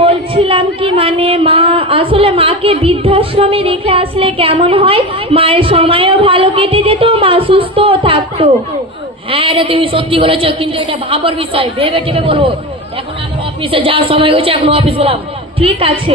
বলছিলাম কি মানে মা আসলে মাকে বৃদ্ধাশ্রমে রেখে আসলে কেমন হয়, মায়ের সময়ও ভালো কেটে যেত, মা সুস্থ থাকতো। হ্যাঁ রে, তুমি সত্যি বলেছো, কিন্তু এটা ভাবার বিষয়, ভেবে টেবে বলবো। এখন আমার অফিসে যাওয়ার সময় হয়েছে, এখন অফিস গেলাম। ঠিক আছে।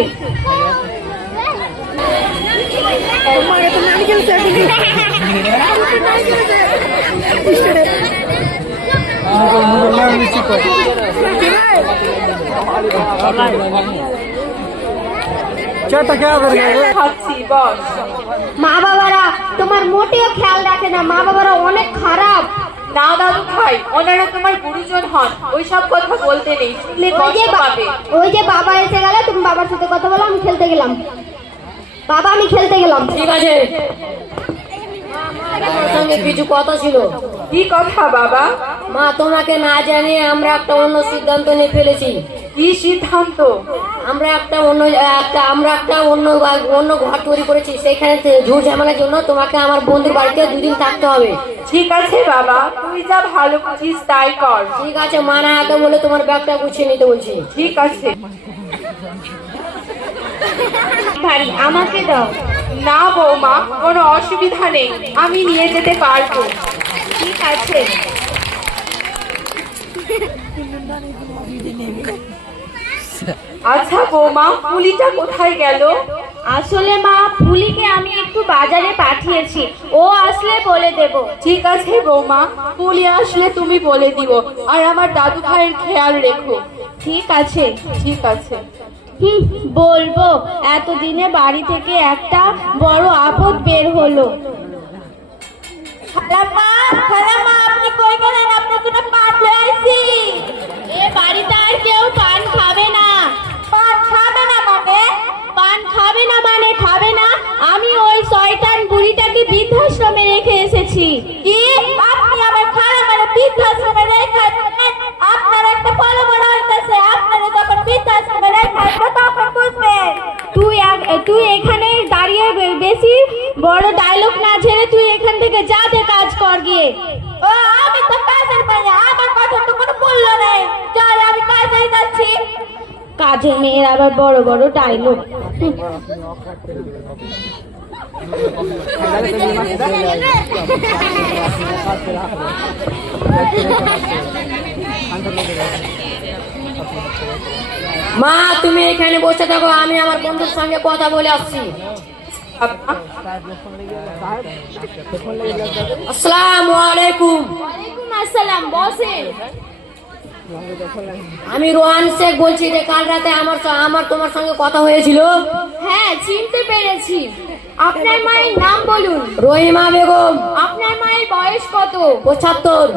মা বাবারা তোমার মোটেও খেয়াল রাখে না, মা বাবারা অনেক খারাপ। না দাদু ভাই, ওনারা তোমার গুরুজন হন, ওইসব কথা বলতে নেই, শুনলে কষ্ট পাবে। ওই যে বাবা এসে গেল, তুমি বাবার সাথে কথা বলো, আমি খেলতে গেলাম। বাবা আমি খেলতে গেলাম। ঠিক আছে, আমার সঙ্গে কিছু কথা ছিল। কি কথা বাবা? মা, তোমাকে না জানিয়ে আমরা একটা অন্য সিদ্ধান্ত নিয়ে ফেলেছি। কি সিদ্ধান্ত? আমরা একটা অন্য ঘর তৈরি করেছি, সেখানে ঝুট ঝামেলার জন্য তোমাকে আমার বন্ধুর বাড়িতে 2 দিন থাকতে হবে। ঠিক আছে বাবা, তুই যা ভালো বুঝিস তাই কর। ঠিক আছে, মানা এত বলে তোমার ব্যাগটা গুছিয়ে নিতে বলছি। ঠিক আছে। ভারী আমাকে দাও। না বৌমা, কোনো অসুবিধা নেই, আমি নিয়ে যেতে পারবো। ঠিক আছে। আচ্ছা বৌমা, পুলিটা কোথায় গেল? আসলে মা ফুলিকে আমি একটু বাজারে পাঠিয়েছি, ও আসলে বলে দেব। ঠিক আছে বৌমা, পুলি আসলে তুমি বলে দিও, আর আমার দাদু ভাইয়ের খেয়াল রেখো। ঠিক আছে। ঠিক আছে। বলবো, এতদিনে বাড়ি থেকে একটা বড় আপদ বের হলো। খালাম্মা, খালাম্মা, আপনি কই গেলেন? আপনার জন্য পান লয়ে আইছি। এ বাড়িতে আর কেউ পান খাবে না। পান খাবে না মানে? পান খাবে না মানে খাবে না। আমি ওই শয়তান বুড়িটাকে বৃদ্ধাশ্রমে রেখে এসেছি। কি? আপনি আমার খালাম্মার বৃদ্ধাশ্রমে রেখে? আপনার একটা ফলো বড় হইতেছে, আপনারা যখন বৃদ্ধাশ্রমে রেখে তখন বুঝবেন। তুই এখানে দাঁড়িয়ে বেশি বড় ডায়লগ না ছেড়ে তুই এখান থেকে যা, দে কাজ কর গিয়ে। ও আমি তো কাজের মেয়ে, আমার কথা তো কোনো মূল্য নেই। চল আমি কাজে যাচ্ছি। কাজের মেয়ের আবার বড় বড় ডায়লগ। মা, তুমি এখানে বসে থাকো, আমি আমার বন্ধুর সঙ্গে কথা বলে আসছি। আসসালামু আলাইকুম। ওয়ালাইকুম আসসালাম, বসেন। আমি রোহান শেখ বলছি যে কাল রাতে আমার তোমার সঙ্গে কথা হয়েছিল। হ্যাঁ, চিনতে পেরেছি। আপনার মায়ের নাম বলুন। রহিমা বেগম। আপনার মায়ের বয়স কত? 75।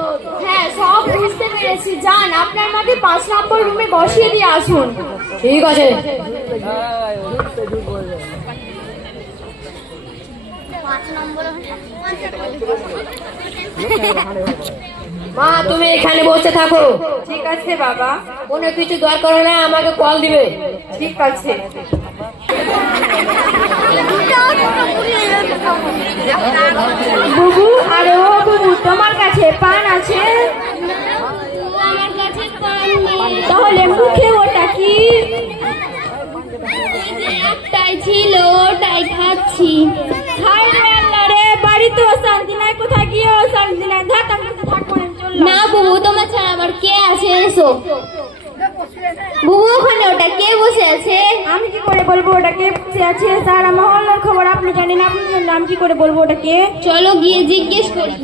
হ্যাঁ, সব বুঝতে পেরেছি। যান, আপনার মাকে 5 নম্বর রুমে বসিয়ে দিয়ে আসুন। ঠিক আছে। মা, তুমি এখানে বসে থাকো। ঠিক আছে বাবা। কোনো কিছু দরকার হলে আমাকে কল দিবে। ঠিক আছে। বুবু, আরে ও বুবু, তোমার কাছে পান আছে? আমার কাছে পান নেই। তাহলে মুখে ওটা কি? একটাই ছিল, ওটাই খাচ্ছি। হায় রে আল্লাহ রে, বাড়িতেও শান্তি নাই, কোথায় গিয়েও শান্তি নাই। না বুবু, তোমার ছাড়া আমার কে আছে? এসো বুবু, ওখানে ওটা কে বসে আছে? আমি কি করে বলবো ওটা কে বসে আছে? স্যার, আমার মহল্লার খবর আপনি জানেন, আপনি জানলে আমি কি করে বলবো ওটা কে? চলো গিয়ে জিজ্ঞেস করি।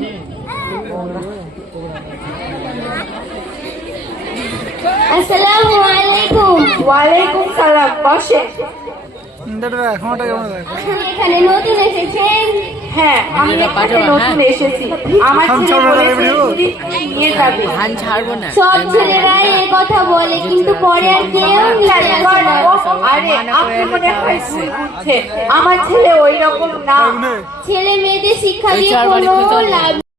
আসসালামু আলাইকুম। ওয়ালাইকুম সালাম, বসে। এখানে নতুন এসেছেন? হ্যাঁ, আমি এখানে নতুন এসেছি। আমার ছেলে বলেছে পুলি নিয়ে যাবে। সব ছেলেরাই এ কথা বলে, কিন্তু পরে আর কেউ নিতে আসে না। আরে আপনি মনে হয় ভুল বুঝছেন, আমার ছেলে ওই রকম না। ছেলে মেয়েদের শিক্ষা দিয়ে কোনো লাভ